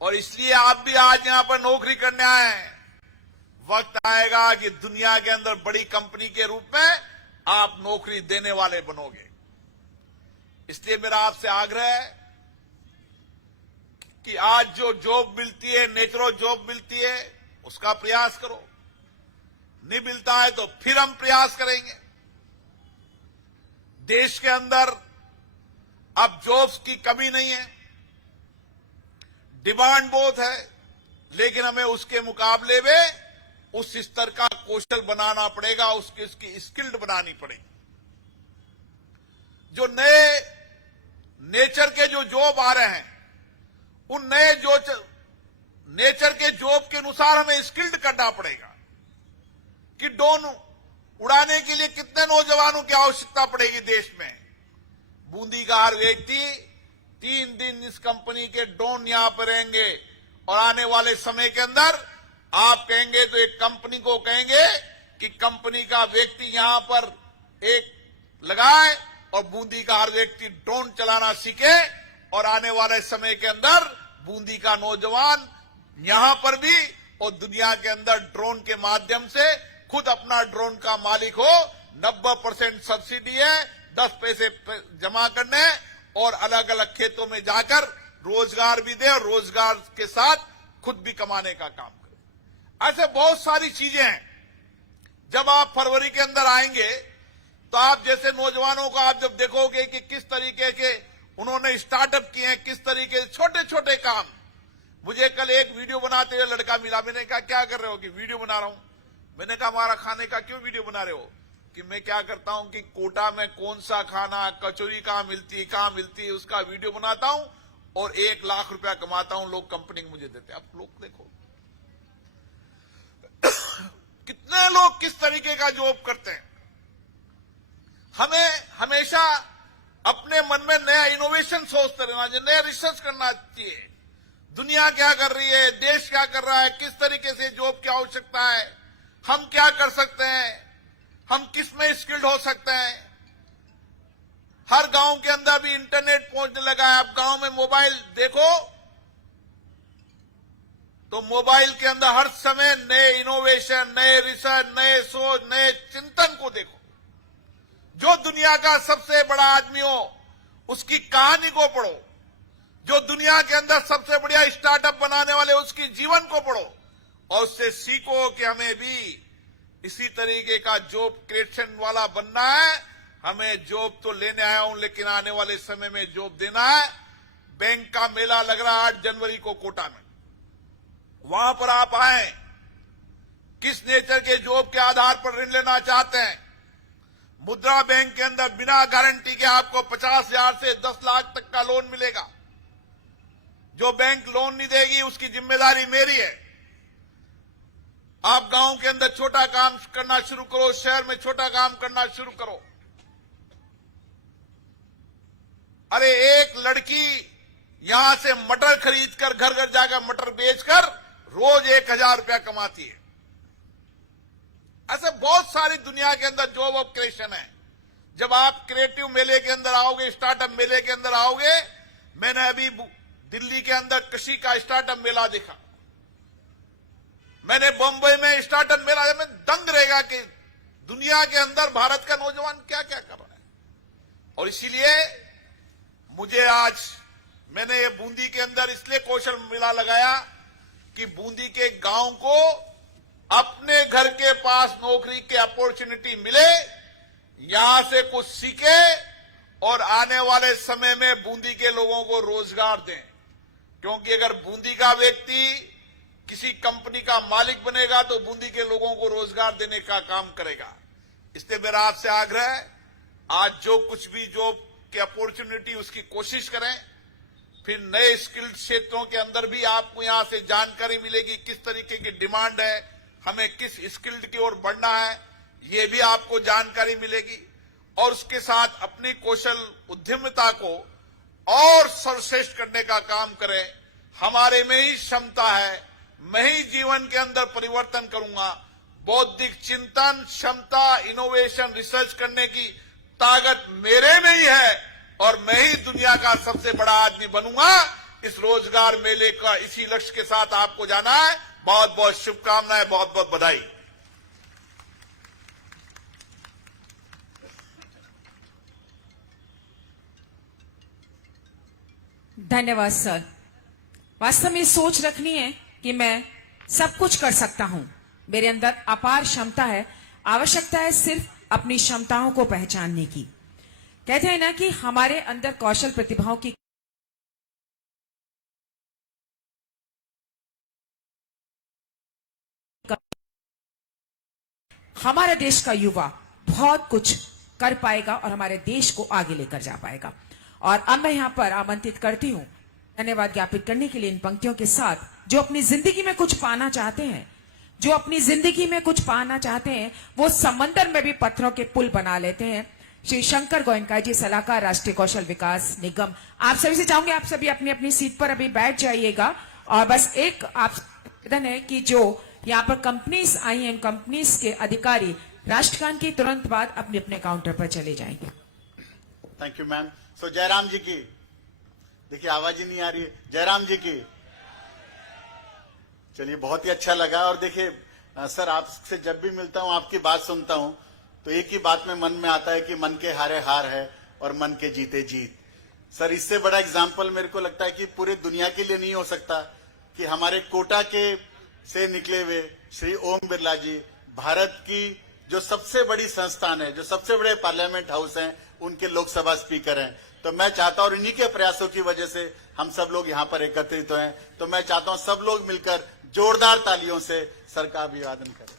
और इसलिए आप भी आज यहां पर नौकरी करने आए हैं। वक्त आएगा कि दुनिया के अंदर बड़ी कंपनी के रूप में आप नौकरी देने वाले बनोगे। इसलिए मेरा आपसे आग्रह है कि आज जो जॉब मिलती है, नेचुरल जॉब मिलती है, उसका प्रयास करो। नहीं मिलता है तो फिर हम प्रयास करेंगे। देश के अंदर अब जॉब्स की कमी नहीं है, डिमांड बहुत है, लेकिन हमें उसके मुकाबले में उस स्तर का कौशल बनाना पड़ेगा, उसकी स्किल्ड बनानी पड़ेगी। जो नए नेचर के जो जॉब आ रहे हैं, उन नए जो नेचर के जॉब के अनुसार हमें स्किल्ड करना पड़ेगा कि ड्रोन उड़ाने के लिए कितने नौजवानों की आवश्यकता पड़ेगी देश में। बूंदी का हर व्यक्ति 3 दिन इस कंपनी के ड्रोन यहां पर रहेंगे और आने वाले समय के अंदर आप कहेंगे तो एक कंपनी को कहेंगे कि कंपनी का व्यक्ति यहां पर एक लगाए और बूंदी का हर व्यक्ति ड्रोन चलाना सीखे और आने वाले समय के अंदर बूंदी का नौजवान यहां पर भी और दुनिया के अंदर ड्रोन के माध्यम से खुद अपना ड्रोन का मालिक हो। 90% सब्सिडी है, 10 पैसे जमा करने और अलग अलग खेतों में जाकर रोजगार भी दे और रोजगार के साथ खुद भी कमाने का काम करे। ऐसे बहुत सारी चीजें हैं। जब आप फरवरी के अंदर आएंगे तो आप जैसे नौजवानों को आप जब देखोगे कि किस तरीके के उन्होंने स्टार्टअप किए हैं, किस तरीके से छोटे छोटे काम। मुझे कल एक वीडियो बनाते हुए लड़का मिला, मैंने कहा क्या कर रहे हो? कि वीडियो बना रहा हूं। मैंने कहा हमारा खाने का क्यों वीडियो बना रहे हो? कि मैं क्या करता हूं कि कोटा में कौन सा खाना, कचौरी कहां मिलती है उसका वीडियो बनाता हूं और 1 लाख रुपया कमाता हूं, लोग कंपनी मुझे देते हैं। आप लोग देखो कितने लोग किस तरीके का जॉब करते हैं। हमें हमेशा अपने मन में नया इनोवेशन सोचते रहना चाहिए, नया रिसर्च करना चाहिए। दुनिया क्या कर रही है, देश क्या कर रहा है, किस तरीके से जॉब की आवश्यकता है, हम क्या कर सकते हैं, हम किस में स्किल्ड हो सकते हैं। हर गांव के अंदर भी इंटरनेट पहुंचने लगा है। आप गांव में मोबाइल देखो तो मोबाइल के अंदर हर समय नए इनोवेशन, नए रिसर्च, नए सोच, नए चिंतन को देखो। जो दुनिया का सबसे बड़ा आदमी हो उसकी कहानी को पढ़ो, जो दुनिया के अंदर सबसे बढ़िया स्टार्टअप बनाने वाले उसकी जीवन को पढ़ो और उससे सीखो कि हमें भी इसी तरीके का जॉब क्रिएशन वाला बनना है। हमें जॉब तो लेने आया हूं लेकिन आने वाले समय में जॉब देना है। बैंक का मेला लग रहा है 8 जनवरी को कोटा में, वहां पर आप आए। किस नेचर के जॉब के आधार पर ऋण लेना चाहते हैं? मुद्रा बैंक के अंदर बिना गारंटी के आपको 50,000 से 10 लाख तक का लोन मिलेगा। जो बैंक लोन नहीं देगी उसकी जिम्मेदारी मेरी है। आप गांव के अंदर छोटा काम करना शुरू करो, शहर में छोटा काम करना शुरू करो। अरे एक लड़की यहां से मटर खरीदकर घर घर जाकर मटर बेचकर रोज 1,000 रुपया कमाती है। ऐसे बहुत सारी दुनिया के अंदर जॉब ऑफ क्रिएशन है। जब आप क्रिएटिव मेले के अंदर आओगे, स्टार्टअप मेले के अंदर आओगे, मैंने अभी दिल्ली के अंदर कृषि का स्टार्टअप मेला देखा, मैंने बंबई में स्टार्टअप मेला, में दंग रहेगा कि दुनिया के अंदर भारत का नौजवान क्या क्या कर रहा है। और इसीलिए मुझे आज मैंने ये बूंदी के अंदर इसलिए कौशल मेला लगाया कि बूंदी के गांव को अपने घर के पास नौकरी की अपॉर्चुनिटी मिले। यहां से कुछ सीखे और आने वाले समय में बूंदी के लोगों को रोजगार दें। क्योंकि अगर बूंदी का व्यक्ति किसी कंपनी का मालिक बनेगा तो बूंदी के लोगों को रोजगार देने का काम करेगा। इसलिए मेरा आपसे आग्रह है, आज जो कुछ भी जॉब की अपॉर्चुनिटी उसकी कोशिश करें। फिर नए स्किल्ड क्षेत्रों के अंदर भी आपको यहां से जानकारी मिलेगी, किस तरीके की डिमांड है, हमें किस स्किल्ड की ओर बढ़ना है, ये भी आपको जानकारी मिलेगी। और उसके साथ अपनी कौशल उद्यमिता को और सर्वश्रेष्ठ करने का काम करें। हमारे में ही क्षमता है, मैं ही जीवन के अंदर परिवर्तन करूंगा। बौद्धिक चिंतन, क्षमता, इनोवेशन, रिसर्च करने की ताकत मेरे में ही है और मैं ही दुनिया का सबसे बड़ा आदमी बनूंगा। इस रोजगार मेले का इसी लक्ष्य के साथ आपको जाना है। बहुत बहुत शुभकामनाएं, बहुत बहुत बधाई। धन्यवाद सर। वास्तव में सोच रखनी है कि मैं सब कुछ कर सकता हूं, मेरे अंदर अपार क्षमता है, आवश्यकता है सिर्फ अपनी क्षमताओं को पहचानने की। कहते हैं ना कि हमारे अंदर कौशल प्रतिभाओं की हमारे देश का युवा बहुत कुछ कर पाएगा और हमारे देश को आगे लेकर जा पाएगा। और अब मैं यहां पर आमंत्रित करती हूं धन्यवाद ज्ञापित करने के लिए इन पंक्तियों के साथ, जो अपनी जिंदगी में कुछ पाना चाहते हैं, जो अपनी जिंदगी में कुछ पाना चाहते हैं, वो समंदर में भी पत्थरों के पुल बना लेते हैं। श्री शंकर गोयनका जी, सलाहकार राष्ट्रीय कौशल विकास निगम। आप सभी से चाहूंगे आप सभी अपनी अपनी सीट पर अभी बैठ जाइएगा और बस एक आप निवेदन है कि जो यहाँ पर कंपनीज आई हैं, कंपनीज के अधिकारी राष्ट्रगान के तुरंत बाद अपने अपने काउंटर पर चले जाएंगे। Thank you ma'am. So Jairam ji की, देखिए आवाज ही नहीं आ रही है, जयराम जी की। चलिए बहुत ही अच्छा लगा। और देखिए सर, आपसे जब भी मिलता हूं, आपकी बात सुनता हूं, तो एक ही बात में मन में आता है कि मन के हारे हार है और मन के जीते जीत। सर, इससे बड़ा एग्जाम्पल मेरे को लगता है कि पूरे दुनिया के लिए नहीं हो सकता कि हमारे कोटा के से निकले हुए श्री ओम बिरला जी भारत की जो सबसे बड़ी संस्थान है, जो सबसे बड़े पार्लियामेंट हाउस हैं, उनके लोकसभा स्पीकर हैं। तो मैं चाहता हूं, इन्हीं के प्रयासों की वजह से हम सब लोग यहाँ पर एकत्रित हैं, तो मैं चाहता हूं सब लोग मिलकर जोरदार तालियों से सर का अभिवादन करें।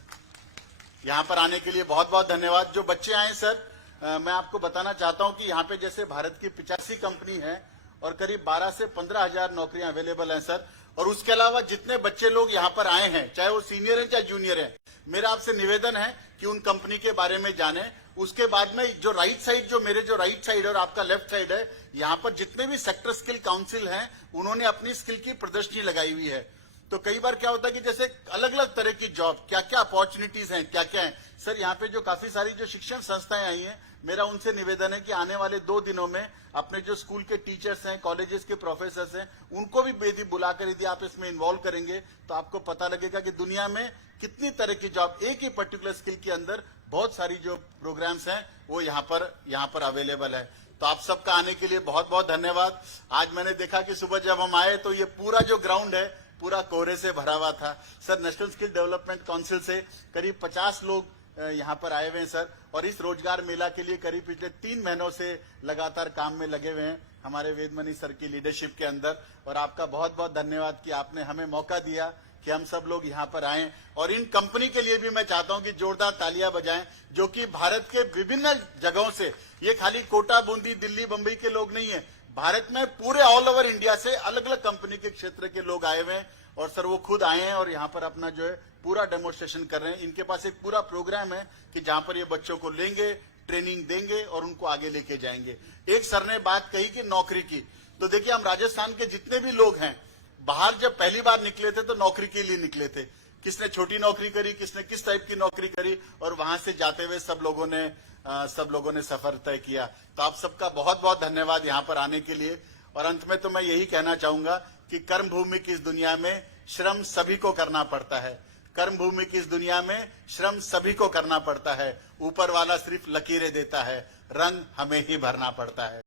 यहाँ पर आने के लिए बहुत बहुत धन्यवाद। जो बच्चे आए सर, मैं आपको बताना चाहता हूं कि यहाँ पे जैसे भारत की 85 कंपनी है और करीब 12 से 15 हजार नौकरियां अवेलेबल हैं सर। और उसके अलावा जितने बच्चे लोग यहाँ पर आए हैं, चाहे वो सीनियर हैं चाहे जूनियर हैं, मेरा आपसे निवेदन है कि उन कंपनी के बारे में जाने। उसके बाद में जो राइट साइड, जो मेरे जो राइट साइड है और आपका लेफ्ट साइड है, यहाँ पर जितने भी सेक्टर स्किल काउंसिल हैं, उन्होंने अपनी स्किल की प्रदर्शनी लगाई हुई है। तो कई बार क्या होता है कि जैसे अलग अलग तरह की जॉब, क्या क्या अपॉर्चुनिटीज हैं, क्या क्या है सर। यहाँ पे जो काफी सारी जो शिक्षण संस्थाएं आई हैं, मेरा उनसे निवेदन है कि आने वाले 2 दिनों में अपने जो स्कूल के टीचर्स हैं, कॉलेजेस के प्रोफेसर्स हैं, उनको भी बेदी बुलाकर यदि आप इसमें इन्वॉल्व करेंगे तो आपको पता लगेगा कि दुनिया में कितनी तरह की जॉब, एक ही पर्टिकुलर स्किल के अंदर बहुत सारी जो प्रोग्राम्स हैं वो यहाँ पर अवेलेबल है। तो आप सबका आने के लिए बहुत बहुत धन्यवाद। आज मैंने देखा कि सुबह जब हम आए तो ये पूरा जो ग्राउंड है पूरा कोहरे से भरा हुआ था sir. National skill development council से करीब 50 लोग यहाँ पर आए हुए हैं सर। और इस रोजगार मेला के लिए करीब पिछले 3 महीनों से लगातार काम में लगे हुए हैं हमारे वेदमनी सर की लीडरशिप के अंदर। और आपका बहुत बहुत धन्यवाद कि आपने हमें मौका दिया कि हम सब लोग यहाँ पर आए। और इन कंपनी के लिए भी मैं चाहता हूँ कि जोरदार तालियां बजाएं, जो कि भारत के विभिन्न जगहों से, ये खाली कोटा, बूंदी, दिल्ली, बंबई के लोग नहीं है, भारत में पूरे ऑल ओवर इंडिया से अलग अलग कंपनी के क्षेत्र के लोग आए हुए हैं। और सर वो खुद आए हैं और यहाँ पर अपना जो है पूरा डेमोन्स्ट्रेशन कर रहे हैं। इनके पास एक पूरा प्रोग्राम है कि जहां पर ये बच्चों को लेंगे, ट्रेनिंग देंगे और उनको आगे लेके जाएंगे। एक सर ने बात कही कि नौकरी की, तो देखिए हम राजस्थान के जितने भी लोग हैं, बाहर जब पहली बार निकले थे तो नौकरी के लिए निकले थे। किसने छोटी नौकरी करी, किसने किस टाइप की नौकरी करी, और वहां से जाते हुए सब लोगों ने सफर तय किया। तो आप सबका बहुत बहुत धन्यवाद यहाँ पर आने के लिए। और अंत में तो मैं यही कहना चाहूंगा कि कर्म भूमि की इस दुनिया में श्रम सभी को करना पड़ता है। कर्म भूमि की इस दुनिया में श्रम सभी को करना पड़ता है। ऊपर वाला सिर्फ लकीरें देता है, रंग हमें ही भरना पड़ता है।